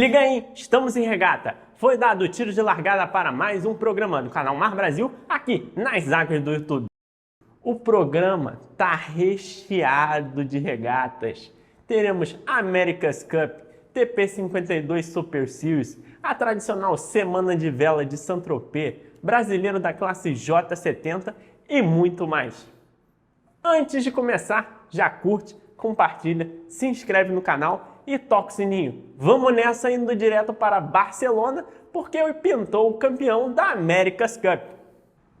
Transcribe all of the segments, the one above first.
liga aí, estamos em regata. Foi dado o tiro de largada para mais um programa do canal Mar Brasil aqui nas águas do YouTube. O programa tá recheado de regatas. Teremos America's Cup, TP52 Super Series, a tradicional Semana de Vela de Saint-Tropez, Brasileiro da classe J70 e muito mais. Antes de começar, já curte, compartilha, se inscreve no canal e toca o sininho. Vamos nessa, indo direto para Barcelona, porque pintou o campeão da America's Cup.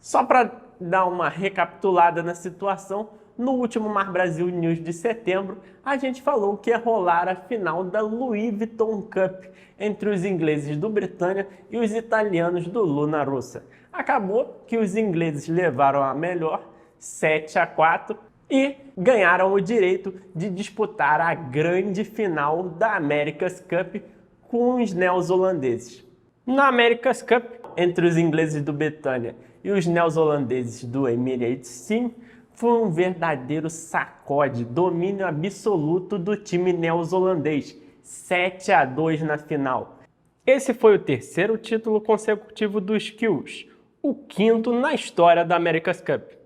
Só para dar uma recapitulada na situação, no último Mar Brasil News de setembro, a gente falou que ia rolar a final da Louis Vuitton Cup entre os ingleses do Britânia e os italianos do Luna Rossa. Acabou que os ingleses levaram a melhor, 7-4, e ganharam o direito de disputar a grande final da America's Cup com os neozelandeses. Na America's Cup, entre os ingleses do Britânia e os neozelandeses do Emirates Team, foi um verdadeiro sacode, domínio absoluto do time neozelandês, 7-2 na final. Esse foi o terceiro título consecutivo dos Kills, o quinto na história da America's Cup.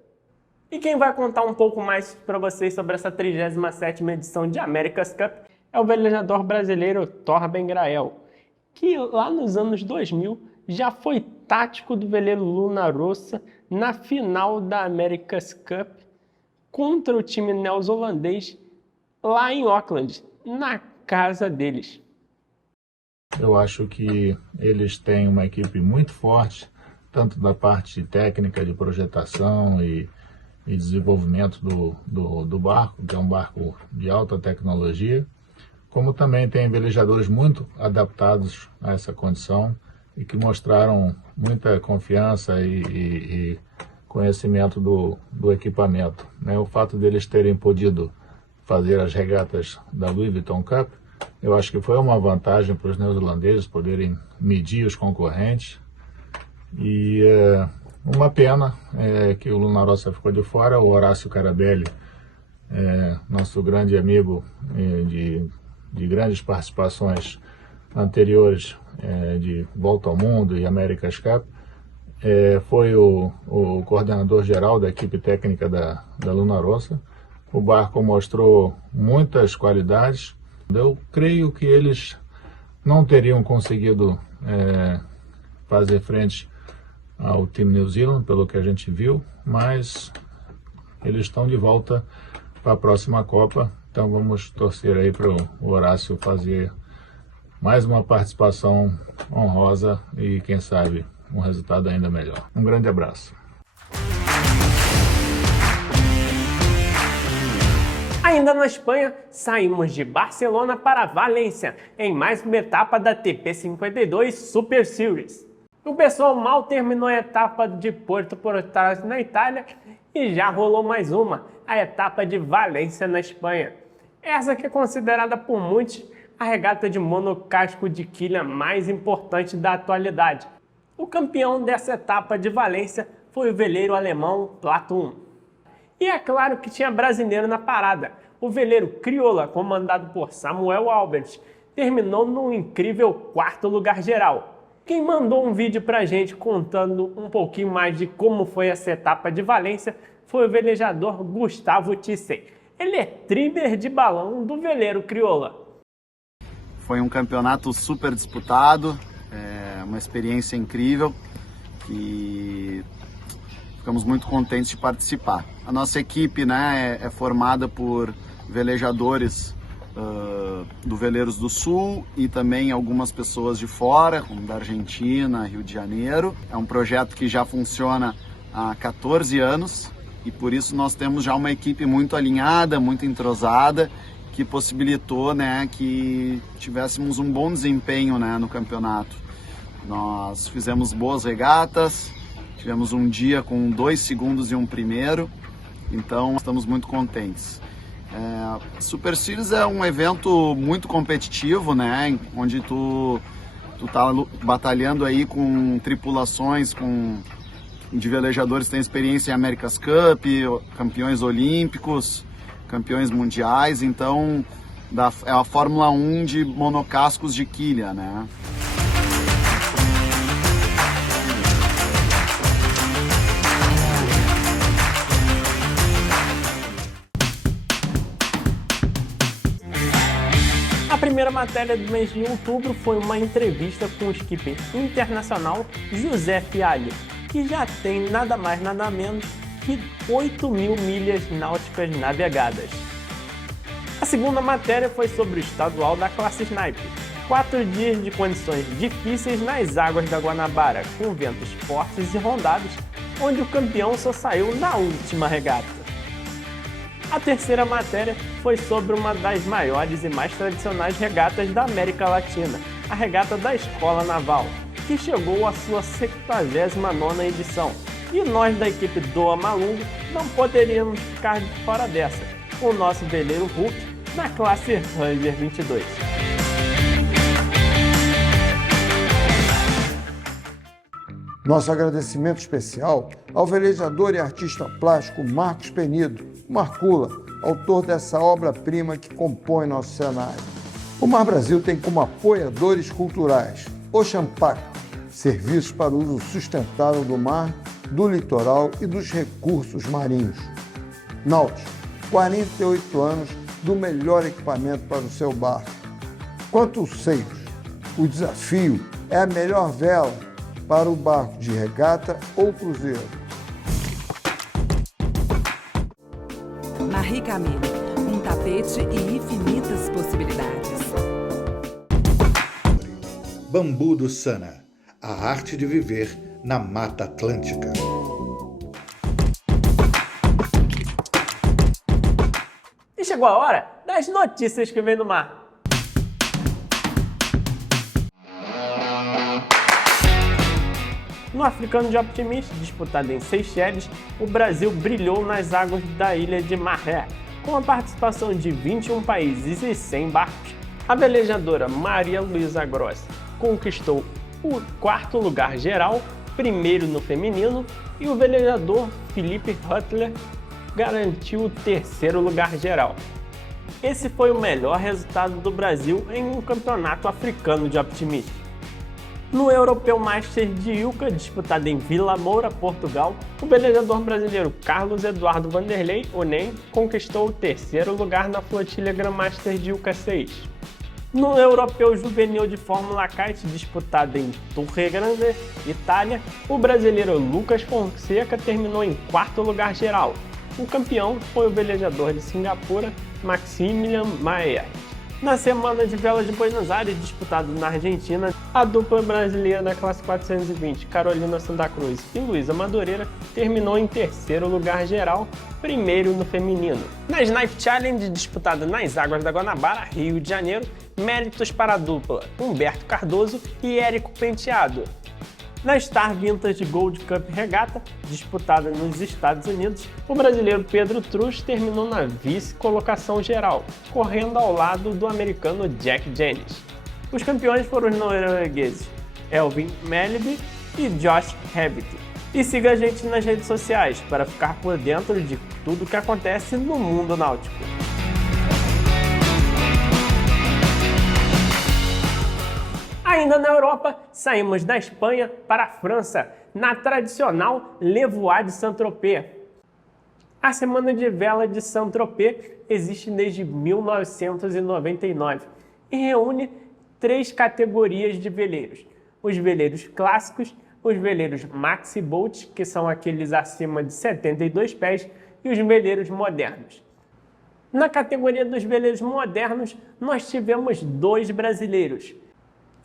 E quem vai contar um pouco mais para vocês sobre essa 37ª edição de America's Cup é o velejador brasileiro Torben Grael, que lá nos anos 2000 já foi tático do veleiro Luna Rossa na final da America's Cup contra o time neozelandês lá em Auckland, na casa deles. Eu acho que eles têm uma equipe muito forte, tanto da parte técnica de projetação e desenvolvimento do barco, que é um barco de alta tecnologia, como também tem velejadores muito adaptados a essa condição e que mostraram muita confiança e conhecimento do equipamento. O fato deles terem podido fazer as regatas da Louis Vuitton Cup, eu acho que foi uma vantagem para os neozelandeses poderem medir os concorrentes. E uma pena que o Luna Rossa ficou de fora. O Horácio Carabelli, nosso grande amigo de grandes participações anteriores de Volta ao Mundo e America's Cup, foi o coordenador geral da equipe técnica da Luna Rossa. O barco mostrou muitas qualidades. Eu creio que eles não teriam conseguido fazer frente ao time New Zealand, pelo que a gente viu, mas eles estão de volta para a próxima Copa, então vamos torcer aí para o Horácio fazer mais uma participação honrosa e, quem sabe, um resultado ainda melhor. Um grande abraço. Ainda na Espanha, saímos de Barcelona para Valência, em mais uma etapa da TP52 Super Series. O pessoal mal terminou a etapa de Porto Portales na Itália e já rolou mais uma, a etapa de Valência na Espanha. Essa que é considerada por muitos a regata de monocasco de quilha mais importante da atualidade. O campeão dessa etapa de Valência foi o veleiro alemão Platon. E é claro que tinha brasileiro na parada. O veleiro Crioula, comandado por Samuel Albert, terminou no incrível 4º lugar geral. Quem mandou um vídeo pra gente contando um pouquinho mais de como foi essa etapa de Valência foi o velejador Gustavo Tissey. Ele é trimmer de balão do veleiro Crioula. Foi um campeonato super disputado, uma experiência incrível e ficamos muito contentes de participar. A nossa equipe, é formada por velejadores do Veleiros do Sul e também algumas pessoas de fora, como da Argentina, Rio de Janeiro. É um projeto que já funciona há 14 anos e por isso nós temos já uma equipe muito alinhada, muito entrosada, que possibilitou que tivéssemos um bom desempenho no campeonato. Nós fizemos boas regatas, tivemos um dia com 2 segundos e um primeiro, então estamos muito contentes. Super Series é um evento muito competitivo, onde tu tá batalhando aí com tripulações de velejadores que têm experiência em America's Cup, campeões olímpicos, campeões mundiais, então é a Fórmula 1 de monocascos de quilha, né? A primeira matéria do mês de outubro foi uma entrevista com o skipper internacional José Fialho, que já tem nada mais nada menos que 8.000 milhas náuticas navegadas. A segunda matéria foi sobre o estadual da classe Snipe. 4 dias de condições difíceis nas águas da Guanabara, com ventos fortes e rondados, onde o campeão só saiu na última regata. A terceira matéria foi sobre uma das maiores e mais tradicionais regatas da América Latina, a Regata da Escola Naval, que chegou à sua 79ª edição. E nós da equipe do Amalungo não poderíamos ficar de fora dessa, com o nosso veleiro Hulk na classe Ranger 22. Nosso agradecimento especial ao velejador e artista plástico Marcos Penido, Marcula, autor dessa obra-prima que compõe nosso cenário. O Mar Brasil tem como apoiadores culturais Ocean Pact, serviços para o uso sustentável do mar, do litoral e dos recursos marinhos. Nautilus, 48 anos do melhor equipamento para o seu barco. Quanto aos seios, o desafio é a melhor vela para o barco de regata ou cruzeiro. Marie Camille, um tapete e infinitas possibilidades. Bambu do Sana, a arte de viver na Mata Atlântica. E chegou a hora das notícias que vem do mar. No Africano de Optimist, disputado em Seychelles, o Brasil brilhou nas águas da ilha de Maré. Com a participação de 21 países e 100 barcos, a velejadora Maria Luísa Grossi conquistou o 4º lugar geral, primeiro no feminino, e o velejador Felipe Huttler garantiu o 3º lugar geral. Esse foi o melhor resultado do Brasil em um campeonato africano de optimismo. No Europeu Master de Ilka, disputado em Vila Moura, Portugal, o velejador brasileiro Carlos Eduardo Vanderlei, o NEM, conquistou o 3º lugar na flotilha Grandmaster de Ilka 6. No Europeu Juvenil de Fórmula Kite, disputado em Torre Grande, Itália, o brasileiro Lucas Fonseca terminou em 4º lugar geral. O campeão foi o velejador de Singapura, Maximilian Mayer. Na semana de vela de Buenos Aires, disputado na Argentina, a dupla brasileira da classe 420, Carolina Santa Cruz e Luísa Madureira, terminou em 3º lugar geral, primeiro no feminino. Na Snipe Challenge, disputada nas águas da Guanabara, Rio de Janeiro, méritos para a dupla Humberto Cardoso e Érico Penteado. Na Star Vintage Gold Cup Regata, disputada nos Estados Unidos, o brasileiro Pedro Truz terminou na vice-colocação geral, correndo ao lado do americano Jack Jennings. Os campeões foram os noruegueses Elvin Melby e Josh Hewitt. E siga a gente nas redes sociais para ficar por dentro de tudo que acontece no mundo náutico. Ainda na Europa, saímos da Espanha para a França, na tradicional Le Voix de Saint-Tropez. A Semana de Vela de Saint-Tropez existe desde 1999 e reúne 3 categorias de veleiros: os veleiros clássicos, os veleiros Maxi Boat, que são aqueles acima de 72 pés, e os veleiros modernos. Na categoria dos veleiros modernos, nós tivemos 2 brasileiros.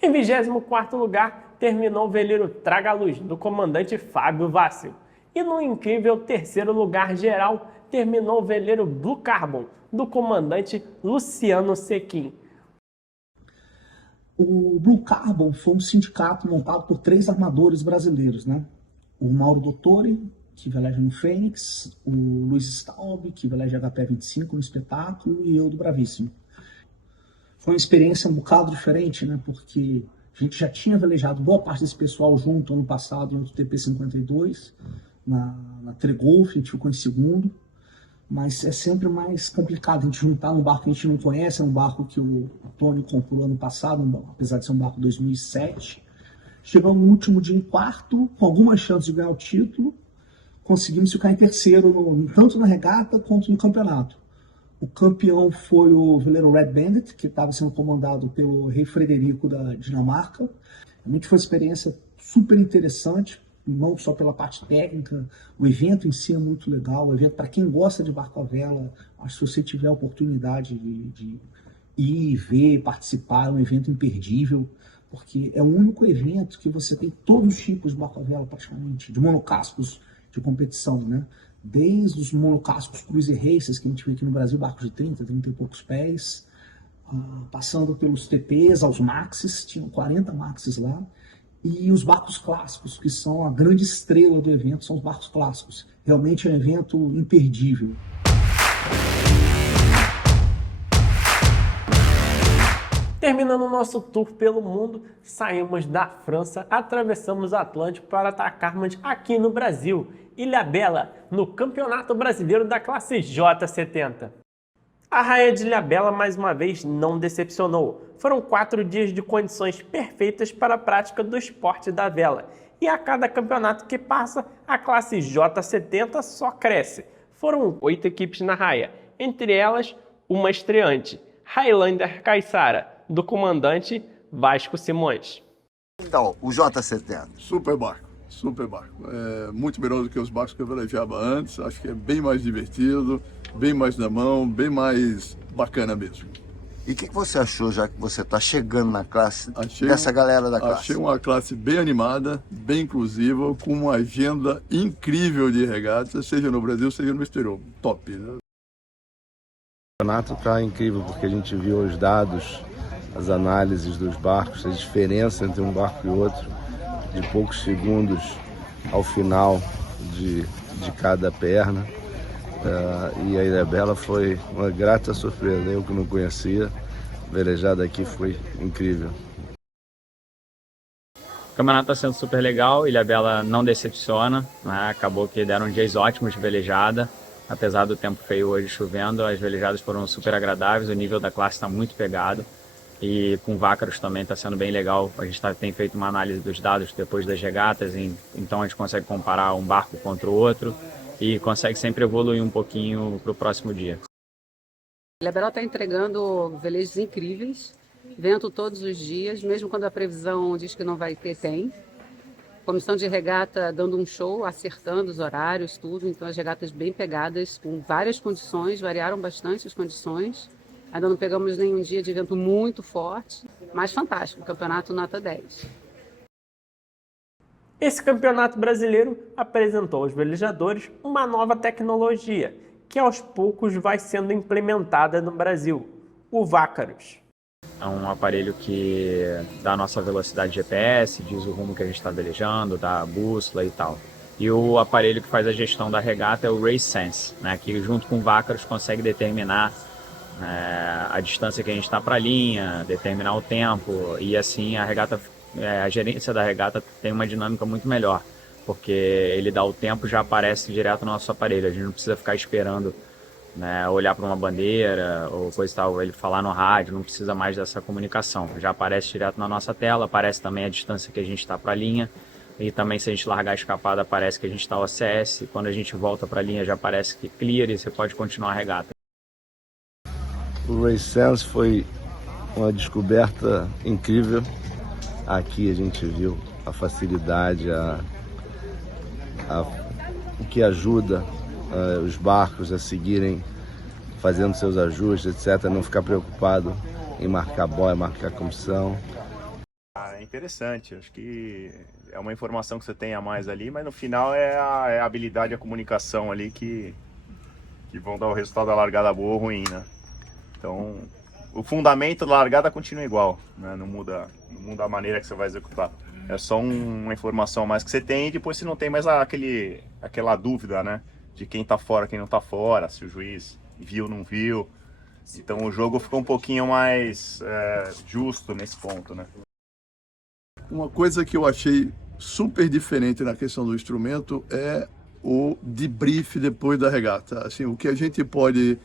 Em 24º lugar, terminou o veleiro Traga-Luz, do comandante Fábio Vácil. E no incrível 3º lugar geral, terminou o veleiro Blue Carbon, do comandante Luciano Sequim. O Blue Carbon foi um sindicato montado por 3 armadores brasileiros, né? O Mauro Dottore, que veleja no Fênix, o Luiz Staub, que veleja HP 25 no espetáculo, e eu do Bravíssimo. Foi uma experiência um bocado diferente, né? Porque a gente já tinha velejado boa parte desse pessoal junto ano passado em outro TP52, na Tregolf, a gente ficou em segundo. mas é sempre mais complicado a gente juntar num barco que a gente não conhece, é um barco que o Tony comprou ano passado, apesar de ser um barco de 2007. Chegamos no último dia em quarto, com algumas chances de ganhar o título, conseguimos ficar em terceiro, tanto na regata quanto no campeonato. O campeão foi o veleiro Red Bandit, que estava sendo comandado pelo rei Frederico da Dinamarca. Realmente foi uma experiência super interessante, não só pela parte técnica, o evento em si é muito legal. O evento, para quem gosta de barco à vela, acho que se você tiver a oportunidade de ir, ver, participar, é um evento imperdível, porque é o único evento que você tem todos os tipos de barco à vela, praticamente, de monocascos de competição, né? Desde os monocascos cruiser races, que a gente vê aqui no Brasil, barcos de 30 e poucos pés, passando pelos TPs aos maxis, tinham 40 maxis lá, e os barcos clássicos, que são a grande estrela do evento, são os barcos clássicos. Realmente é um evento imperdível. Terminando o nosso tour pelo mundo, saímos da França, atravessamos o Atlântico para atacarmos aqui no Brasil, Ilhabela, no Campeonato Brasileiro da classe J70. A Raia de Ilhabela mais uma vez não decepcionou. Foram 4 dias de condições perfeitas para a prática do esporte da vela. E a cada campeonato que passa, a classe J70 só cresce. Foram 8 equipes na raia, entre elas uma estreante, Highlander Caiçara, do comandante Vasco Simões. Então, o J70. Super barco. É muito melhor do que os barcos que eu velejava antes. Acho que é bem mais divertido, bem mais na mão, bem mais bacana mesmo. E o que você achou, já que você está chegando na classe, dessa galera da classe? Achei uma classe bem animada, bem inclusiva, com uma agenda incrível de regatas, seja no Brasil, seja no exterior. Top, né? O campeonato está incrível, porque a gente viu os dados, as análises dos barcos, a diferença entre um barco e outro, de poucos segundos ao final de cada perna. E a Ilhabela foi uma grata surpresa, eu que não conhecia, velejada aqui foi incrível. O campeonato está sendo super legal, Ilhabela não decepciona, né? Acabou que deram dias ótimos de velejada, apesar do tempo feio hoje chovendo, as velejadas foram super agradáveis, o nível da classe está muito pegado. E com Vácaros também está sendo bem legal, a gente tem feito uma análise dos dados depois das regatas, então a gente consegue comparar um barco contra o outro e consegue sempre evoluir um pouquinho para o próximo dia. A Ilhabela está entregando velejos incríveis, vento todos os dias, mesmo quando a previsão diz que não vai ter, tem. Comissão de regata dando um show, acertando os horários, tudo, então as regatas bem pegadas, com várias condições, variaram bastante as condições. Ainda não pegamos nenhum dia de vento muito forte, mas fantástico, campeonato nota 10. Esse campeonato brasileiro apresentou aos velejadores uma nova tecnologia, que aos poucos vai sendo implementada no Brasil, o Vácaros. É um aparelho que dá a nossa velocidade GPS, diz o rumo que a gente está velejando, dá a bússola e tal. E o aparelho que faz a gestão da regata é o Race Sense, né, que junto com o Vácaros consegue determinar a distância que a gente está para a linha, determinar o tempo, e assim a gerência da regata tem uma dinâmica muito melhor, porque ele dá o tempo e já aparece direto no nosso aparelho, a gente não precisa ficar esperando, né, olhar para uma bandeira ou coisa e tal, ele falar no rádio, não precisa mais dessa comunicação, já aparece direto na nossa tela, aparece também a distância que a gente está para a linha, e também se a gente largar a escapada aparece que a gente está OCS, quando a gente volta para a linha já aparece que clear e você pode continuar a regata. O Race Sense foi uma descoberta incrível. Aqui a gente viu a facilidade, o que ajuda os barcos a seguirem fazendo seus ajustes, etc. Não ficar preocupado em marcar boia, marcar comissão. É interessante, acho que é uma informação que você tem a mais ali, mas no final é a habilidade e a comunicação ali que vão dar o resultado da largada boa ou ruim, né? Então, o fundamento da largada continua igual, né? Não muda a maneira que você vai executar. É só uma informação a mais que você tem e depois você não tem mais aquela dúvida, né? De quem tá fora, quem não tá fora, se o juiz viu ou não viu. Então o jogo ficou um pouquinho mais justo nesse ponto, né? Uma coisa que eu achei super diferente na questão do instrumento é o debrief depois da regata. Assim, o que a gente pode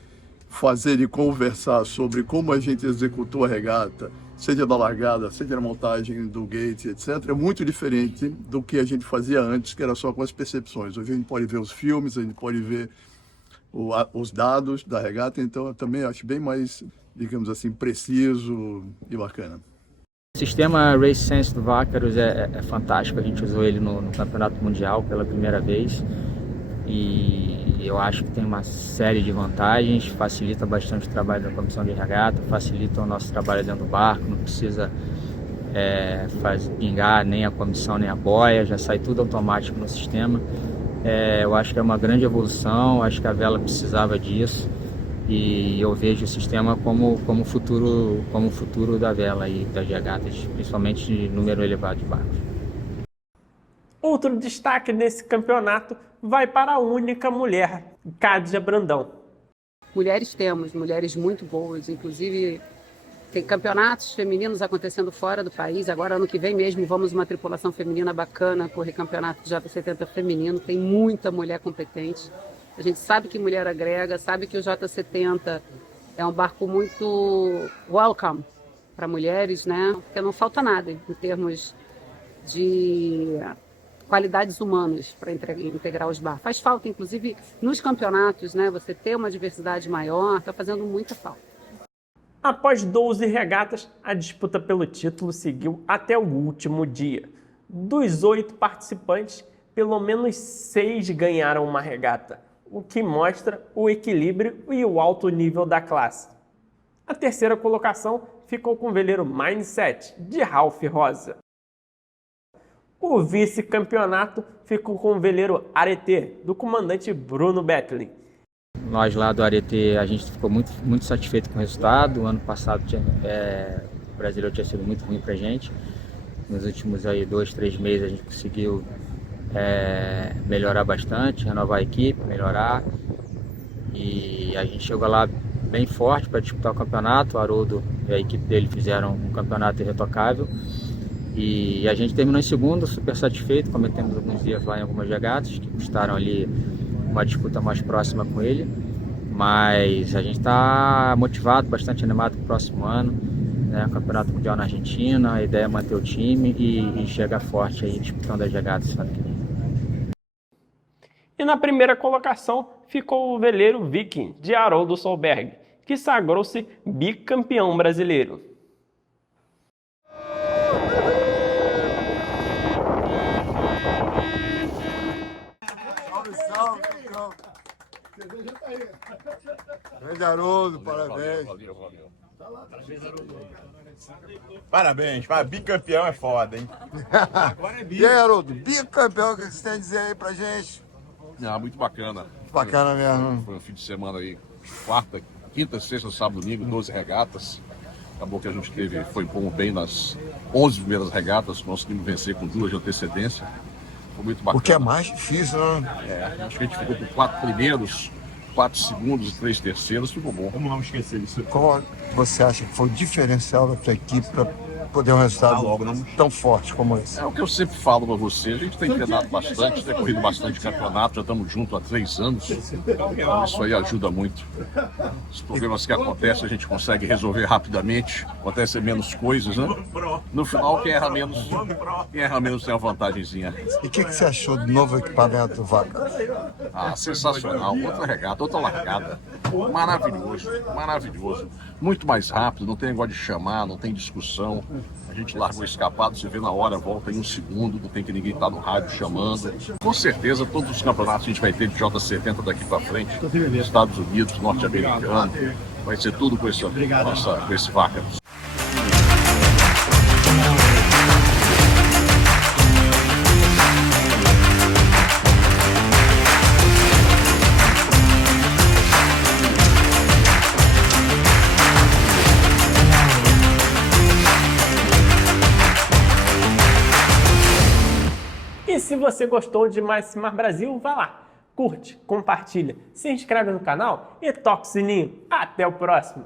fazer e conversar sobre como a gente executou a regata, seja da largada, seja da montagem do gate, etc., é muito diferente do que a gente fazia antes, que era só com as percepções. Hoje a gente pode ver os filmes, a gente pode ver os dados da regata, então eu também acho bem mais, digamos assim, preciso e bacana. O sistema Race Sense do Vaqueros é fantástico, a gente usou ele no Campeonato Mundial pela primeira vez e eu acho que tem uma série de vantagens, facilita bastante o trabalho da comissão de regata, facilita o nosso trabalho dentro do barco, não precisa pingar nem a comissão nem a boia, já sai tudo automático no sistema. Eu acho que é uma grande evolução, acho que a vela precisava disso e eu vejo o sistema como futuro da vela e das regatas, principalmente de número elevado de barcos. Outro destaque nesse campeonato vai para a única mulher, Kádia Brandão. Mulheres temos, mulheres muito boas, inclusive tem campeonatos femininos acontecendo fora do país. Agora, ano que vem mesmo, vamos uma tripulação feminina bacana, correr campeonato de J70 feminino. Tem muita mulher competente. A gente sabe que mulher agrega, sabe que o J70 é um barco muito welcome para mulheres, né? Porque não falta nada em termos de qualidades humanas para integrar os barcos. Faz falta, inclusive, nos campeonatos, né? Você ter uma diversidade maior, está fazendo muita falta. Após 12 regatas, a disputa pelo título seguiu até o último dia. Dos 8 participantes, pelo menos 6 ganharam uma regata, o que mostra o equilíbrio e o alto nível da classe. A terceira colocação ficou com o veleiro Mindset, de Ralph Rosa. O vice-campeonato ficou com o veleiro Arete, do comandante Bruno Betlin. Nós lá do Arete, a gente ficou muito satisfeito com o resultado. O ano passado o brasileiro tinha sido muito ruim pra gente. Nos últimos 2, 3 meses a gente conseguiu melhorar bastante, renovar a equipe, melhorar. E a gente chegou lá bem forte para disputar o campeonato. O Haroldo e a equipe dele fizeram um campeonato irretocável. E a gente terminou em segundo, super satisfeito. Cometemos alguns erros lá em algumas regatas que custaram ali uma disputa mais próxima com ele, mas a gente está motivado, bastante animado para o próximo ano, né? Campeonato Mundial na Argentina, a ideia é manter o time e chegar forte aí disputando as regatas ano que vem. E na primeira colocação ficou o veleiro Viking, de Haroldo Solberg, que sagrou-se bicampeão brasileiro. Grande Haroldo, parabéns. Valeu. Parabéns, bicampeão é foda, hein? E aí, Haroldo, bicampeão, o que você tem a dizer aí pra gente? Muito bacana. Bacana mesmo. Foi um fim de semana aí, quarta, quinta, sexta, sábado, domingo, 12 regatas. Acabou que a gente foi bem nas 11 primeiras regatas, conseguimos vencer com 2 de antecedência. Foi muito bacana. O que é mais difícil, né? Acho que a gente ficou com 4 primeiros, 4 segundos e 3 terceiros, ficou bom. Vamos não esquecer isso. Qual você acha que foi o diferencial da tua equipe para poder um resultado tão forte como esse? É o que eu sempre falo para você, a gente tem treinado bastante, tem corrido bastante campeonato, já estamos juntos há 3 anos, então isso aí ajuda muito. Os problemas que acontecem a gente consegue resolver rapidamente, acontecem menos coisas, né? No final, quem erra menos tem uma vantagemzinha. E o que você achou do novo equipamento do Vaca? Sensacional, outra regata, outra largada, maravilhoso, muito mais rápido, não tem negócio de chamar, não tem discussão. A gente largou escapado, você vê na hora, volta em 1 segundo, não tem que ninguém estar no rádio chamando. Com certeza, todos os campeonatos que a gente vai ter de J70 daqui para frente, Estados Unidos, norte-americano, vai ser tudo com esse Vaca. E se você gostou de Mais Mar Brasil, vá lá, curte, compartilha, se inscreve no canal e toca o sininho. Até o próximo!